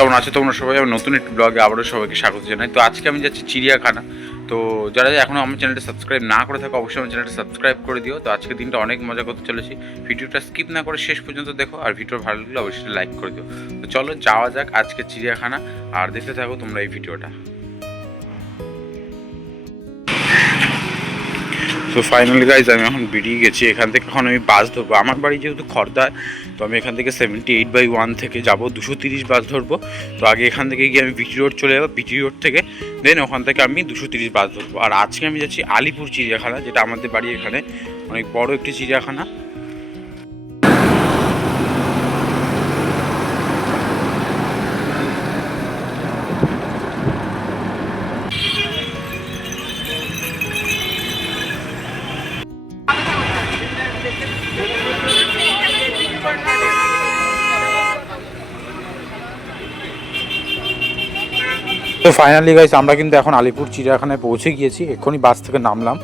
কেমন আছে তোমরা সবাই? আমি নতুন একটি ব্লগে আবারও সবাইকে স্বাগত জানাই। তো আজকে আমি যাচ্ছি চিড়িয়াখানা। তো যারা এখনও আমার চ্যানেলটা সাবস্ক্রাইব না করে থাকো, অবশ্যই আমার চ্যানেলটা সাবস্ক্রাইব করে দিও। তো আজকে দিনটা অনেক মজা করতে চলেছি। ভিডিওটা স্কিপ না করে শেষ পর্যন্ত দেখো, আর ভিডিও ভালো লাগলে অবশ্যই লাইক করে দিও। তো চলো যাওয়া যাক আজকে চিড়িয়াখানা। আর দেখতে থাকো তোমরা এই ভিডিওটা। তো ফাইনালি গাইজ আমি এখন বেরিয়ে গেছি। এখান থেকে এখন আমি বাস ধরবো। আমার বাড়ি যেহেতু খর্দায় তো আমি এখান থেকে সেভেন্টি এইট বাই ওয়ান থেকে যাব। দুশো তিরিশ বাস ধরবো। তো আগে এখান থেকে গিয়ে আমি বিটি রোড চলে যাব। বিটি রোড থেকে দেন ওখান থেকে আমি দুশো তিরিশ বাস ধরবো। আর আজকে আমি যাচ্ছি আলিপুর চিড়িয়াখানা, যেটা আমাদের বাড়ি এখানে, অনেক বড় একটি চিড়িয়াখানা। তো ফাইনালি গাইস আমরা কিন্তু এখন আলিপুর চিড়িয়াখানায় পৌঁছে গিয়েছি। এক্ষুনি বাস থেকে নামলাম।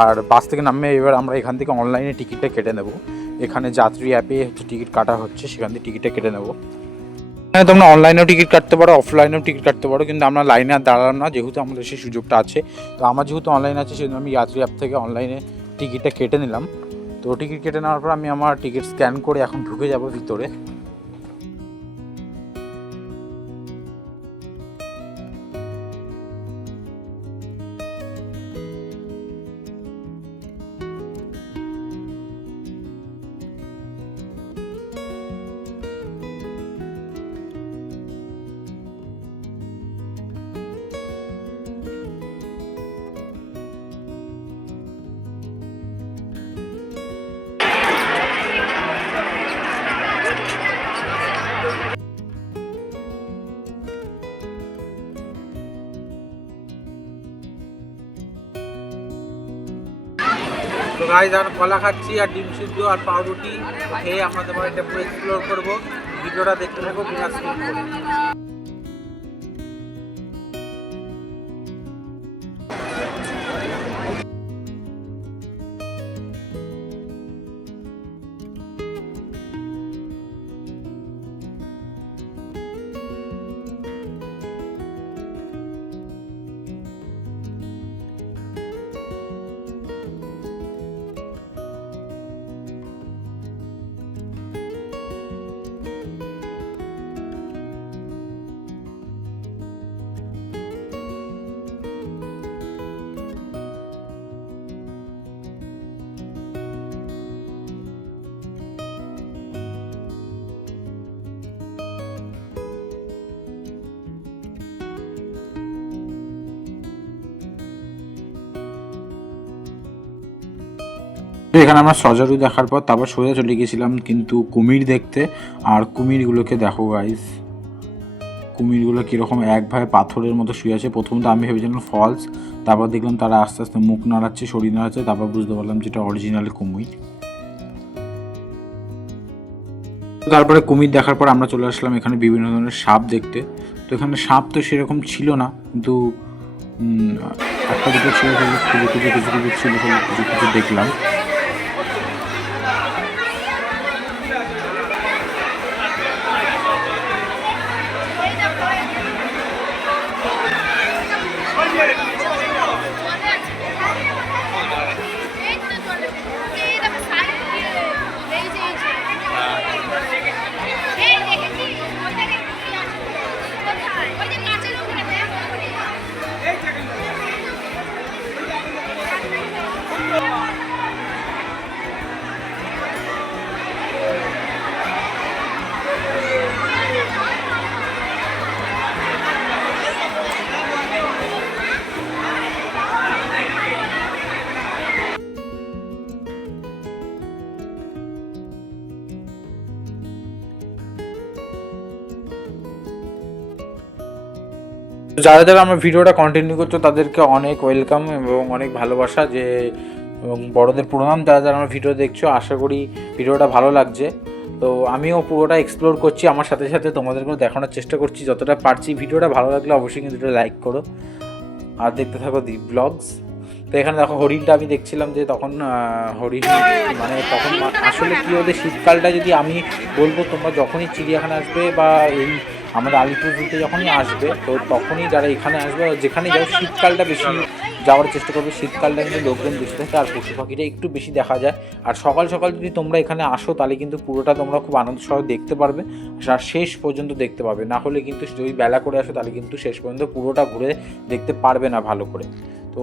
আর বাস থেকে নামে এবার আমরা এখান থেকে অনলাইনে টিকিটটা কেটে নেব। এখানে যাত্রী অ্যাপে হচ্ছে টিকিট কাটা হচ্ছে, সেখান থেকে টিকিটটা কেটে নেব। হ্যাঁ তোমরা অনলাইনেও টিকিট কাটতে পারো অফলাইনেও টিকিট কাটতে পারো, কিন্তু আমরা লাইনে আর দাঁড়ালাম না, যেহেতু আমাদের সেই সুযোগটা আছে। তো আমার যেহেতু অনলাইন আছে, সেজন্য আমি যাত্রী অ্যাপ থেকে অনলাইনে টিকিটটা কেটে নিলাম। তো টিকিট কেটে নেওয়ার পর আমি আমার টিকিট স্ক্যান করে এখন ঢুকে যাব ভিতরে। গাইজ আমরা কলা খাচ্ছি আর ডিম সিদ্ধ আর পাউরুটি, খেয়ে আমাদের বাড়িটা পুরো এক্সপ্লোর করব। ভিডিওটা দেখতে থাকব বিনা তো এখানে আমরা সজারু দেখার পর তারপর সোজা চলে গেছিলাম কিন্তু কুমির দেখতে। আর কুমিরগুলোকে দেখো গাইস কুমিরগুলো কীরকম একভাবে পাথরের মতো শুয়ে আছে। প্রথমত আমি ভেবেছিলাম ফলস তারপর দেখলাম তারা আস্তে আস্তে মুখ নাড়াচ্ছে, শরীর নাড়াচ্ছে, তারপর বুঝতে পারলাম যেটা অরিজিনাল কুমির। তারপরে কুমির দেখার পর আমরা চলে আসলাম এখানে বিভিন্ন ধরনের সাপ দেখতে। তো এখানে সাপ তো সেরকম ছিল না, কিন্তু একটা দুটো ছিল খুঁজে খুঁজে কিছু কিছু ছিল কিছু কিছু দেখলাম। যারা যারা আমার ভিডিওটা কন্টিনিউ করছ, তাদেরকে অনেক ওয়েলকাম এবং অনেক ভালোবাসা যে, এবং বড়দের প্রণাম যারা যারা আমার ভিডিও দেখছ, আশা করি ভিডিওটা ভালো লাগছে। তো আমিও পুরোটা এক্সপ্লোর করছি, আমার সাথে সাথে তোমাদেরকেও দেখানোর চেষ্টা করছি। যতটা পারছি ভিডিওটা ভালো লাগলে অবশ্যই কিন্তু লাইক করো। আর দেখতে থাকো দি ব্লগস তো এখানে দেখো হরিণটা, আমি দেখছিলাম যে তখন হরিণ মানে তখন আসলে কী ওদের শীতকালটা যদি আমি বলব, তোমরা যখনই চিড়িয়াখানা আসবে বা এই আমাদের আলিপুর জুতে যখনই আসবে, তো তখনই যারা এখানে আসবে যেখানে যাও শীতকালটা বেশি যাওয়ার চেষ্টা করবে। শীতকালটা কিন্তু লোকজন বেশি থাকে আর পশু পাখিটা একটু বেশি দেখা যায়। আর সকাল সকাল যদি তোমরা এখানে আসো, তাহলে কিন্তু পুরোটা তোমরা খুব আনন্দ সহ দেখতে পারবে। আর শেষ পর্যন্ত দেখতে পাবে। না হলে কিন্তু যদি বেলা করে আসো, তাহলে কিন্তু শেষ পর্যন্ত পুরোটা ঘুরে দেখতে পারবে না ভালো করে। তো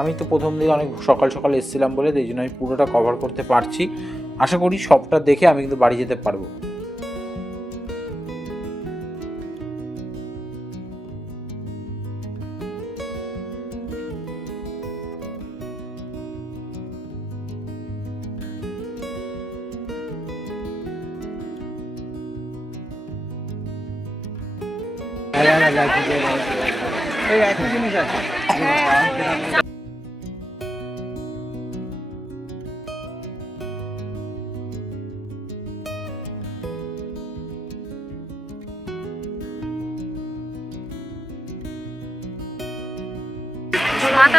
আমি তো প্রথম দিকে অনেক সকাল সকাল এসেছিলাম বলে এই জন্য আমি পুরোটা কভার করতে পারছি। আশা করি সবটা দেখে আমি কিন্তু বাড়ি যেতে পারব।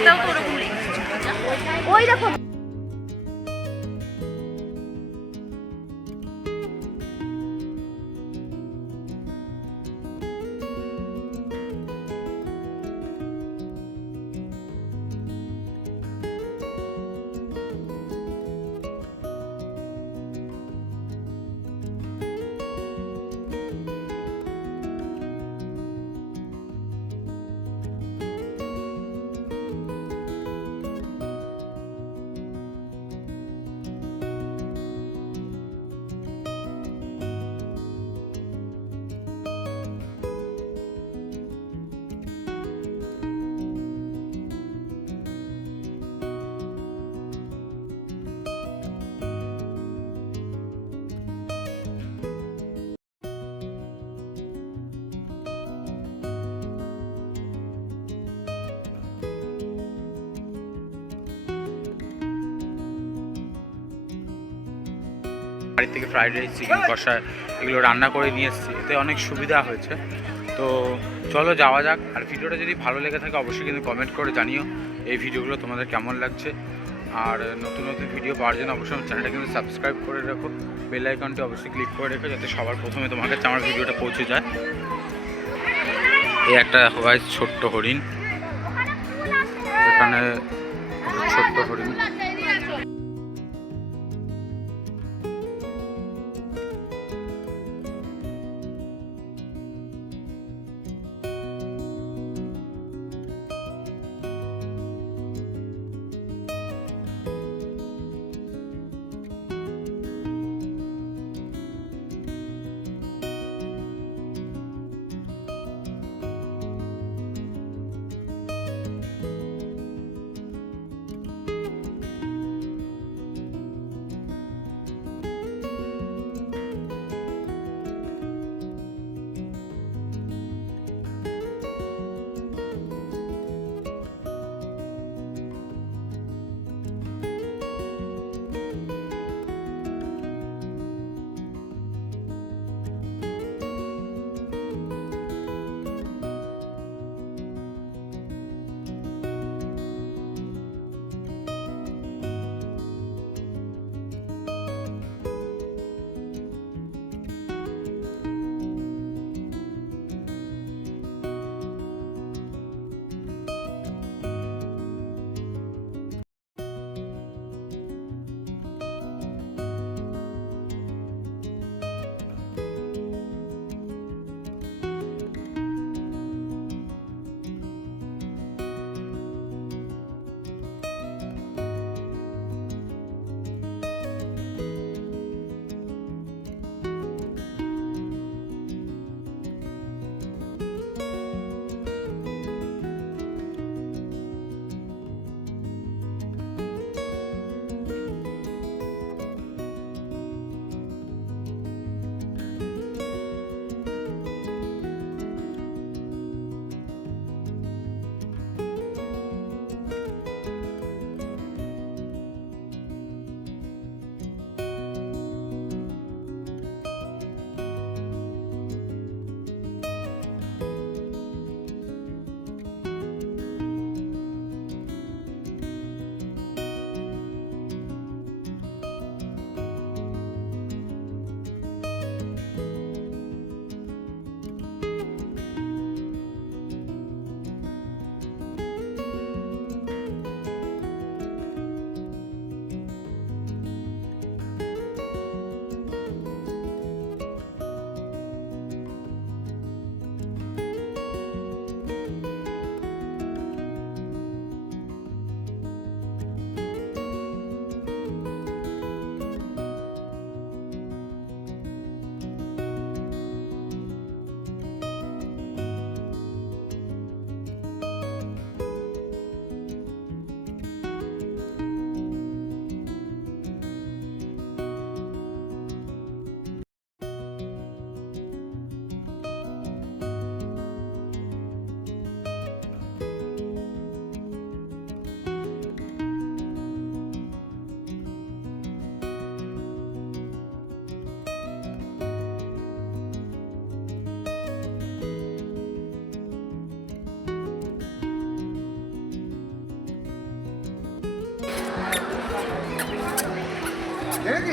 মাথাটাও তো ওরকম ওই দেখো থেকে ফ্রাইড রাইস চিকেন কষা, এগুলো রান্না করে নিয়ে এসেছি। এতে অনেক সুবিধা হয়েছে। তো চলো যাওয়া যাক। আর ভিডিওটা যদি ভালো লেগে থাকে, অবশ্যই কিন্তু কমেন্ট করে জানিও এই ভিডিওগুলো তোমাদের কেমন লাগছে। আর নতুন নতুন ভিডিও পাওয়ার জন্য অবশ্যই আমার চ্যানেলটা কিন্তু সাবস্ক্রাইব করে রাখো। বেল আইকনটি অবশ্যই ক্লিক করে রেখো, যাতে সবার প্রথমে তোমার কাছে আমার ভিডিওটা পৌঁছে যায়। এই একটা ভাই ছোট্ট হরিণ। এখানে ছোট্ট হরিণ।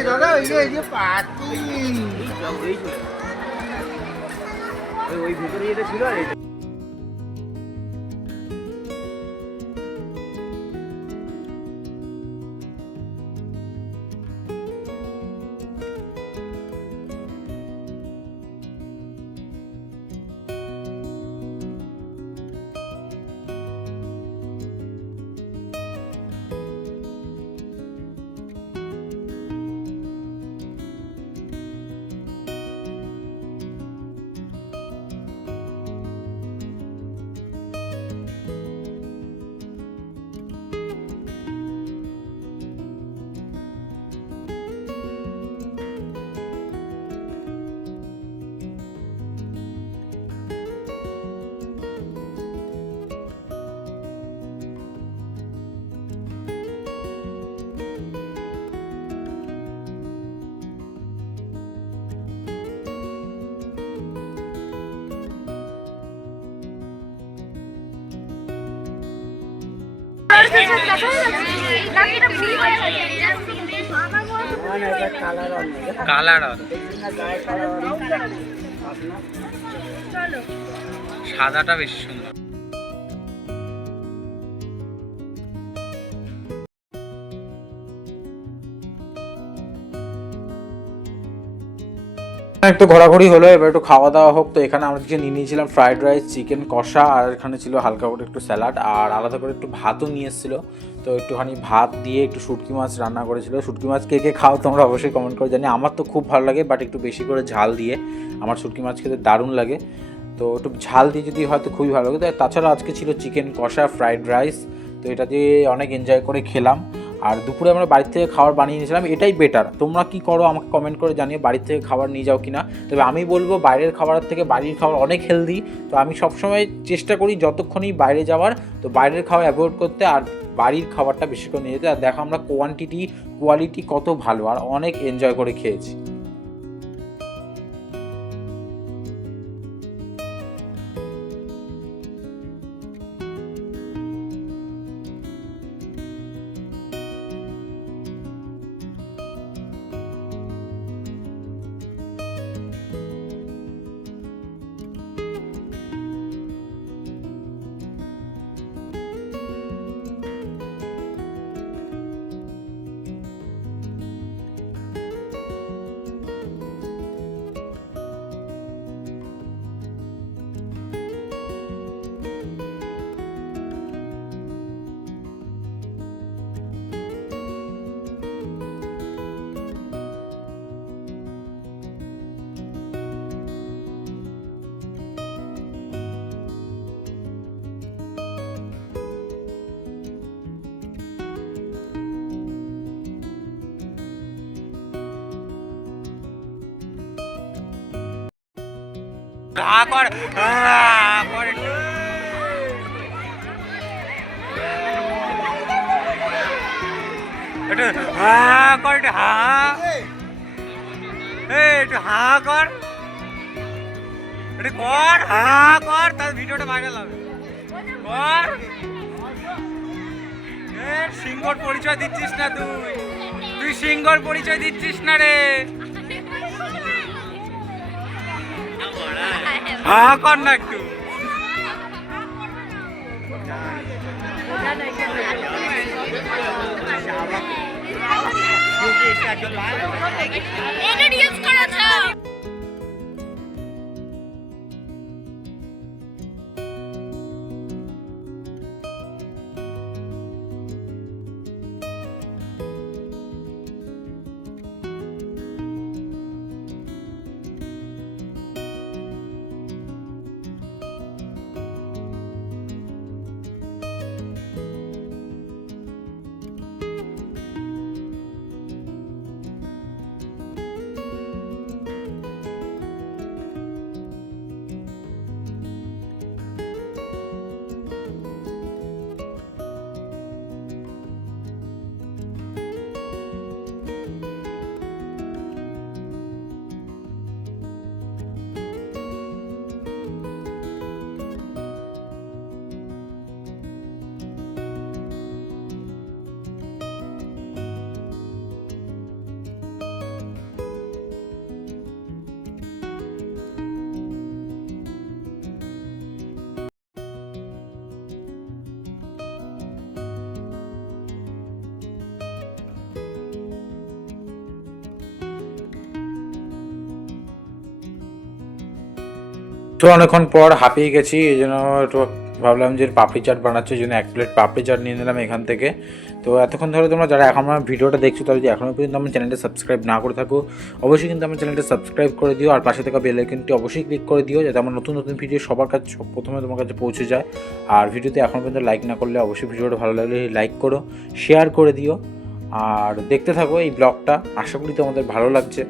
দাদা ওই যে এই যে পাতি ওই ভিতরে ছিল কালার সাদাটা বেশি সুন্দর। একটু ঘোরাঘুরি হলো, এবার একটু খাওয়া দাওয়া হোক। তো এখানে আমরা নিয়ে নিয়েছিলাম ফ্রাইড রাইস চিকেন কষা, আর এখানে ছিল হালকা করে একটু স্যালাড আর আলাদা করে একটু ভাতও নিয়ে এসেছিল। তো একটুখানি ভাত দিয়ে একটু শুটকি মাছ রান্না করেছিল। শুটকি মাছ কে কে খাও তোমরা অবশ্যই কমেন্ট করে জানি আমার তো খুব ভালো লাগে বাট একটু বেশি করে ঝাল দিয়ে। আমার শুটকি মাছ খেতে দারুণ লাগে। তো একটু ঝাল দিয়ে যদি হয়তো খুবই ভালো লাগে। তাছাড়া আজকে ছিল চিকেন কষা ফ্রাইড রাইস তো এটা দিয়ে অনেক এনজয় করে খেলাম। আর দুপুরে আমরা বাড়ির থেকে খাবার বানিয়ে নিয়েছিলাম, এটাই বেটার তোমরা কি করো আমাকে কমেন্ট করে জানিয়ে বাড়ির থেকে খাবার নিয়ে যাও কিনা। তবে আমি বলব, বাইরের খাবারের থেকে বাড়ির খাবার অনেক হেলদি তো আমি সবসময় চেষ্টা করি যতক্ষণই বাইরে যাওয়ার, তো বাইরের খাবার অ্যাভয়েড করতে আর বাড়ির খাবারটা বেশি করে নিয়ে যেতে। আর দেখো আমরা কোয়ান্টিটি কোয়ালিটি কত ভালো, আর অনেক এনজয় করে খেয়েছি। হা কর কর একটু। কর। একটু কর কর তার ভিডিওটা কর। পরিচয় দিচ্ছিস না তুই। তুই সিংহর পরিচয় দিচ্ছিস না রে। হা কর না একটু। এটা রিলস তো অনেকক্ষণ পর হাঁপিয়ে গেছি, এই জন্য একটু ভাবলাম যে পাপড়ি চাট বানাচ্ছে জন্য এক প্লেট পাপড়ি চাট নিয়ে নিলাম এখান থেকে। তো এতক্ষণ ধরে তোমরা যারা এখন আমার ভিডিওটা দেখছ তারা যদি এখনও পর্যন্ত আমার চ্যানেলটা সাবস্ক্রাইব না করে থাকো, অবশ্যই কিন্তু আমার চ্যানেলটা সাবস্ক্রাইব করে দিও, আর পাশে থাকা বেল আইকনটি অবশ্যই ক্লিক করে দিও, যাতে আমার নতুন নতুন ভিডিও সবার কাছে প্রথমে তোমার কাছে পৌঁছে যায়। আর ভিডিওতে এখন পর্যন্ত লাইক না করলে অবশ্যই ভিডিওটা ভালো লাগলে লাইক করো, শেয়ার করে দিও। আর দেখতে থাকো এই ব্লগটা, আশা করি তোমাদের ভালো লাগছে।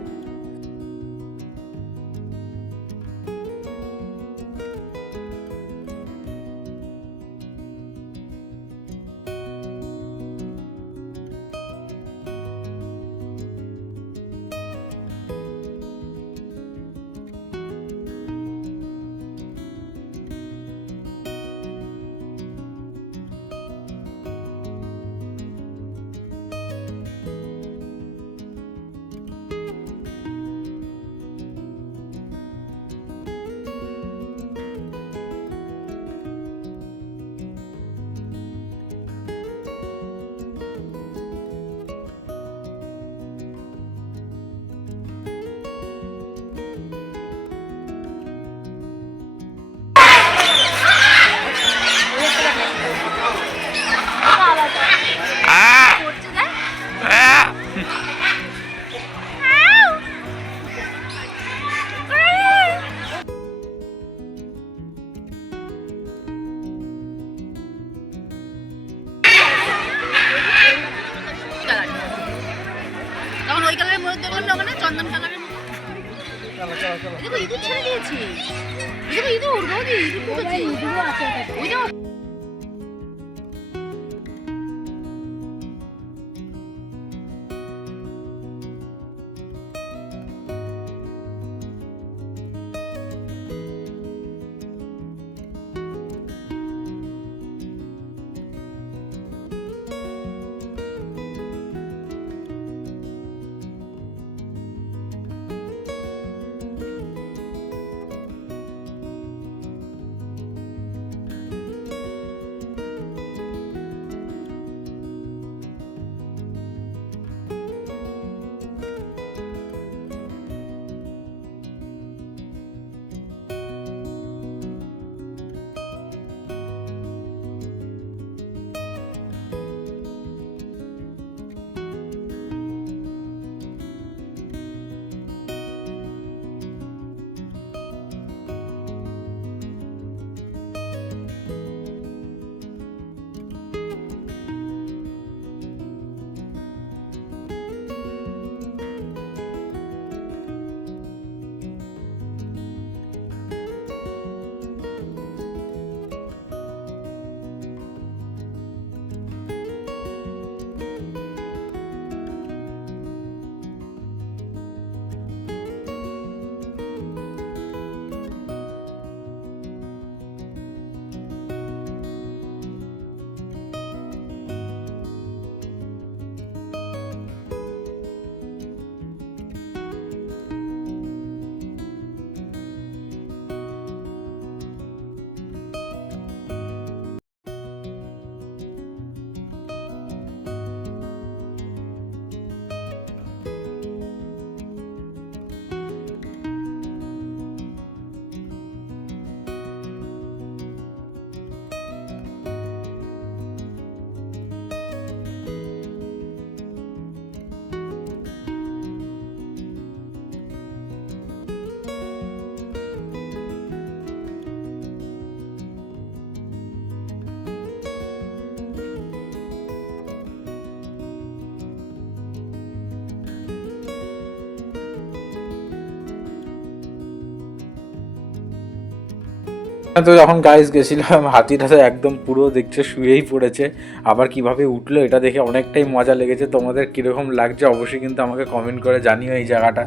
তো যখন গাইস গেছিলাম, হাতিটা তো একদম পুরো দেখছে, শুয়েই পড়েছে। আবার কীভাবে উঠল, এটা দেখে অনেকটাই মজা লেগেছে। তোমাদের কীরকম লাগছে, অবশ্যই কিন্তু আমাকে কমেন্ট করে জানিও এই জায়গাটা,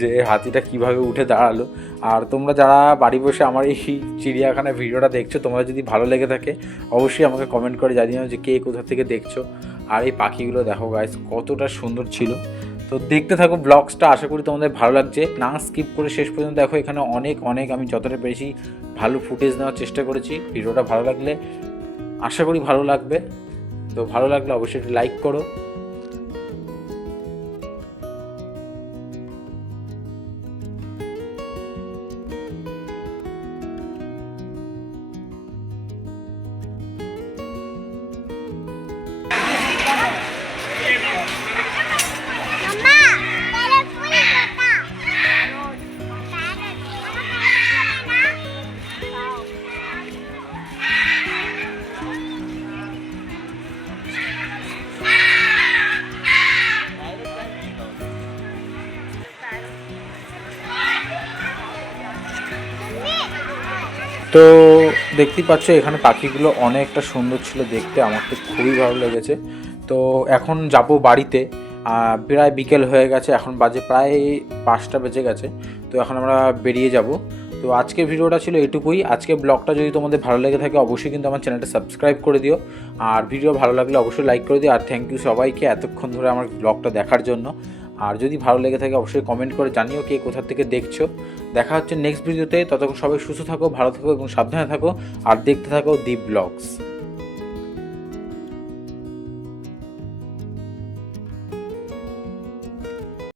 যে হাতিটা কীভাবে উঠে দাঁড়াল। আর তোমরা যারা বাড়ি বসে আমার এই চিড়িয়াখানার ভিডিওটা দেখছ তোমরা যদি ভালো লেগে থাকে, অবশ্যই আমাকে কমেন্ট করে জানিও যে কে কোথা থেকে দেখছ। আর এই পাখিগুলো দেখো গাইস কতটা সুন্দর ছিল। তো দেখতে থাকো ব্লগসটা আশা করি তোমাদের ভালো লাগছে। না স্কিপ করে শেষ পর্যন্ত দেখো, এখানে অনেক অনেক আমি যতটা পেরেছি ভালো ফুটেজ নেওয়ার চেষ্টা করেছি। ভিডিওটা ভালো লাগলে আশা করি ভালো লাগবে। তো ভালো লাগলে অবশ্যই লাইক করো। তো দেখতেই পাচ্ছ, এখানে পাখিগুলো অনেকটা সুন্দর ছিল দেখতে, আমার তো খুবই ভালো লেগেছে। তো এখন যাব বাড়িতে প্রায় বিকেল হয়ে গেছে, এখন বাজে প্রায় পাঁচটা বেজে গেছে, তো এখন আমরা বেরিয়ে যাব। তো আজকের ভিডিওটা ছিল এটুকুই আজকে ব্লগটা যদি তোমাদের ভালো লেগে থাকে, অবশ্যই কিন্তু আমার চ্যানেলটা সাবস্ক্রাইব করে দিও, আর ভিডিও ভালো লাগলে অবশ্যই লাইক করে দিও, আর থ্যাংক ইউ সবাইকে এতক্ষণ ধরে আমার ব্লগটা দেখার জন্য। আর যদি ভালো লেগে থাকে, অবশ্যই কমেন্ট করে জানিও কে কোথা থেকে দেখছ। দেখা হচ্ছে নেক্সট ভিডিওতে ততক্ষণ সবাই সুস্থ থাকো, ভালো থাকো এবং সাবধানে থাকো। আর দেখতে থাকো দি ব্লগস